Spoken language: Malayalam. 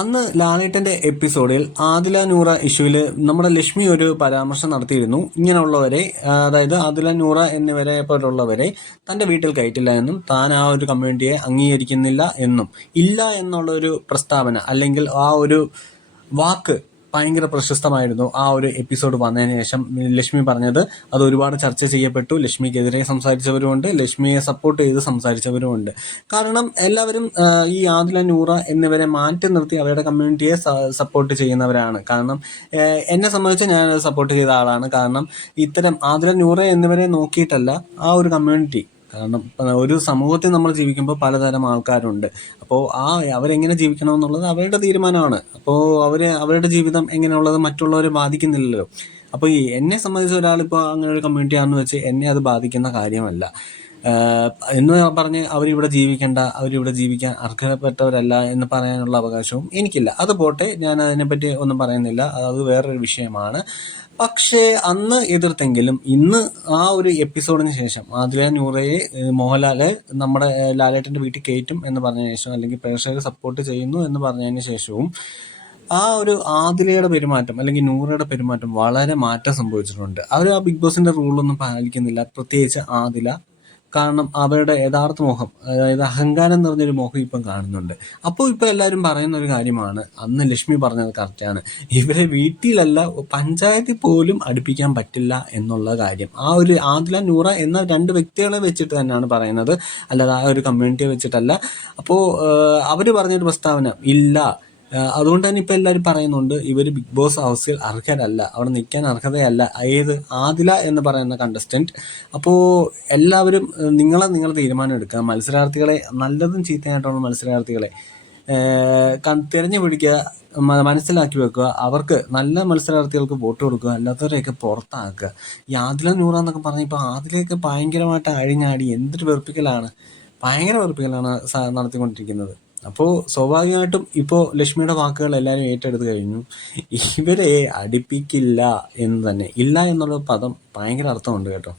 അന്ന് ലാലേട്ടന്റെ എപ്പിസോഡിൽ ആദില നൂറ ഇഷ്യൂവിൽ നമ്മുടെ ലക്ഷ്മി ഒരു പരാമർശം നടത്തിയിരുന്നു. ഇങ്ങനെയുള്ളവരെ, അതായത് ആദില നൂറ എന്നിവരെ പോലുള്ളവരെ തന്റെ വീട്ടിൽ കയറ്റില്ല എന്നും താൻ ആ ഒരു കമ്മ്യൂണിറ്റിയെ അംഗീകരിക്കുന്നില്ല എന്നും, ഇല്ല എന്നുള്ള ഒരു പ്രസ്താവന അല്ലെങ്കിൽ ആ ഒരു വാക്ക് ഭയങ്കര പ്രശസ്തമായിരുന്നു. ആ ഒരു എപ്പിസോഡ് വന്നതിന് ശേഷം ലക്ഷ്മി പറഞ്ഞത് അത് ഒരുപാട് ചർച്ച ചെയ്യപ്പെട്ടു. ലക്ഷ്മിക്കെതിരെ സംസാരിച്ചവരുമുണ്ട്, ലക്ഷ്മിയെ സപ്പോർട്ട് ചെയ്ത് സംസാരിച്ചവരുമുണ്ട്. കാരണം എല്ലാവരും ഈ ആദില നൂറ എന്നിവരെ മാറ്റി നിർത്തി അവരുടെ കമ്മ്യൂണിറ്റിയെ സപ്പോർട്ട് ചെയ്യുന്നവരാണ്. കാരണം എന്നെ സംബന്ധിച്ച് ഞാൻ സപ്പോർട്ട് ചെയ്ത ആളാണ്. കാരണം ഇത്തരം ആദില നൂറ എന്നിവരെ നോക്കിയിട്ടല്ല ആ ഒരു കമ്മ്യൂണിറ്റി. കാരണം ഒരു സമൂഹത്തിൽ നമ്മൾ ജീവിക്കുമ്പോൾ പലതരം ആൾക്കാരുണ്ട്. അപ്പോൾ അവരെങ്ങനെ ജീവിക്കണം എന്നുള്ളത് അവരുടെ തീരുമാനമാണ്. അപ്പോൾ അവരുടെ ജീവിതം എങ്ങനെയുള്ളത് മറ്റുള്ളവരെ ബാധിക്കുന്നില്ലല്ലോ. അപ്പോൾ എന്നെ സംബന്ധിച്ച ഒരാളിപ്പോൾ അങ്ങനെ ഒരു കമ്മ്യൂണിറ്റി ആണെന്ന് വെച്ച് എന്നെ അത് ബാധിക്കുന്ന കാര്യമല്ല. എന്ന് പറഞ്ഞ് അവരിവിടെ ജീവിക്കേണ്ട, അവരിവിടെ ജീവിക്കാൻ അർഹതപ്പെട്ടവരല്ല എന്ന് പറയാനുള്ള അവകാശവും എനിക്കില്ല. അത് പോട്ടെ, ഞാൻ അതിനെപ്പറ്റി ഒന്നും പറയുന്നില്ല, അത് വേറൊരു വിഷയമാണ്. പക്ഷേ അന്ന് എതിർത്തെങ്കിലും ഇന്ന് ആ ഒരു എപ്പിസോഡിന് ശേഷം ആദില നൂറയെ മോഹൻലാല് നമ്മുടെ ലാലേട്ടന്റെ വീട്ടിൽ കയറ്റും എന്ന് പറഞ്ഞതിന് ശേഷം, അല്ലെങ്കിൽ പ്രേക്ഷകർ സപ്പോർട്ട് ചെയ്യുന്നു എന്ന് പറഞ്ഞതിന് ശേഷവും ആ ഒരു ആദിലയുടെ പെരുമാറ്റം അല്ലെങ്കിൽ നൂറയുടെ പെരുമാറ്റം വളരെ മാറ്റം സംഭവിച്ചിട്ടുണ്ട്. അവർ ആ ബിഗ് ബോസിന്റെ റൂളൊന്നും പാലിക്കുന്നില്ല, പ്രത്യേകിച്ച് ആദില. കാരണം അവരുടെ യഥാർത്ഥ മോഹം, അതായത് അഹങ്കാരം നിറഞ്ഞൊരു മോഹം ഇപ്പം കാണുന്നുണ്ട്. അപ്പോൾ ഇപ്പം എല്ലാവരും പറയുന്ന ഒരു കാര്യമാണ്, അന്ന് ലക്ഷ്മി പറഞ്ഞത് കറക്റ്റാണ്, ഇവരെ വീട്ടിലല്ല പഞ്ചായത്തിൽ പോലും അടുപ്പിക്കാൻ പറ്റില്ല എന്നുള്ള കാര്യം. ആ ഒരു ആദില നൂറ എന്ന രണ്ട് വ്യക്തികളെ വെച്ചിട്ട് തന്നെയാണ് പറയുന്നത്, അല്ലാതെ ആ ഒരു കമ്മ്യൂണിറ്റിയെ വെച്ചിട്ടല്ല. അപ്പോൾ അവർ പറഞ്ഞൊരു പ്രസ്താവന ഇല്ല. അതുകൊണ്ട് തന്നെ ഇപ്പം എല്ലാവരും പറയുന്നുണ്ട് ഇവർ ബിഗ് ബോസ് ഹൗസിൽ അർഹരല്ല, അവിടെ നിൽക്കാൻ അർഹതയല്ല ഏത് ആദില എന്ന് പറയുന്ന കണ്ടസ്റ്റന്റ്. അപ്പോൾ എല്ലാവരും നിങ്ങളുടെ തീരുമാനം എടുക്കുക. മത്സരാർത്ഥികളെ, നല്ലതും ചീത്തയായിട്ടുള്ള മത്സരാർത്ഥികളെ തിരഞ്ഞു പിടിക്കുക, മനസ്സിലാക്കി വെക്കുക. അവർക്ക് നല്ല മത്സരാർത്ഥികൾക്ക് വോട്ട് കൊടുക്കുക, അല്ലാത്തവരെയൊക്കെ പുറത്താക്കുക. ഈ ആദില നൂറ എന്നൊക്കെ പറഞ്ഞാൽ ഇപ്പോൾ ആദിലയൊക്കെ ഭയങ്കരമായിട്ട് അഴിഞ്ഞാടി എന്തൊരു വെറുപ്പിക്കലാണ്, ഭയങ്കര വെറുപ്പിക്കലാണ് നടത്തിക്കൊണ്ടിരിക്കുന്നത്. അപ്പോൾ സ്വാഭാവികമായിട്ടും ഇപ്പോൾ ലക്ഷ്മിയുടെ വാക്കുകൾ എല്ലാവരും ഏറ്റെടുത്ത് കഴിഞ്ഞു. ഇവരെ അടുപ്പിക്കില്ല എന്ന് തന്നെ, ഇല്ല എന്നുള്ള പദം ഭയങ്കര അർത്ഥമുണ്ട് കേട്ടോ.